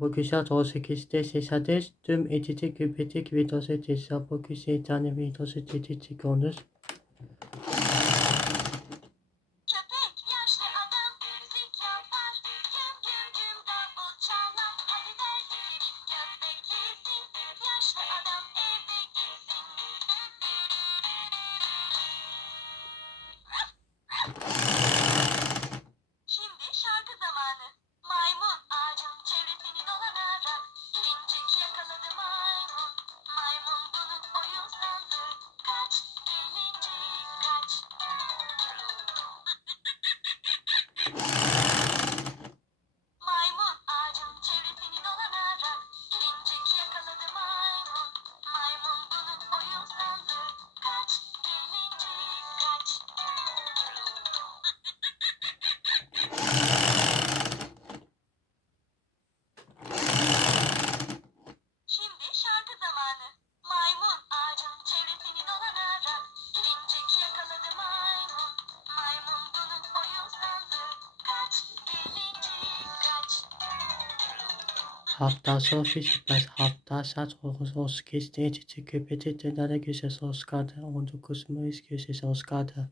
Bu güzel 18'de sesades tüm editik üpetik videosu tesa bu güzel tane videosu tetik konus. Köpek yaşlı adam müzik yapar. Güm güm güm davul çalar. Hadi ver gidip köpek yesin. Yaşlı adam eve gitsin. Şimdi şarkı zamanı. Maymun ağacın çevresini dolanarak gelincik yakaladı maymun. Maymun bunu oyun sandı. Kaç gelincik kaç. Maymun ağacın çevresini dolanarak gelincik yakaladı maymun. Maymun bunu oyun sandı. Kaç gelincik kaç. Şimdi şarkı zamanı. Maymun ağacın çevresini dolanarak gelincik yakaladı maymun. Maymun bunu oyun sandı. Kaç gelincik kaç. Hafta Sofi Süper Hafta Saat 18'de editik üpetik denere güzel Oscar'da 19 Mayıs güzel Oscar'da.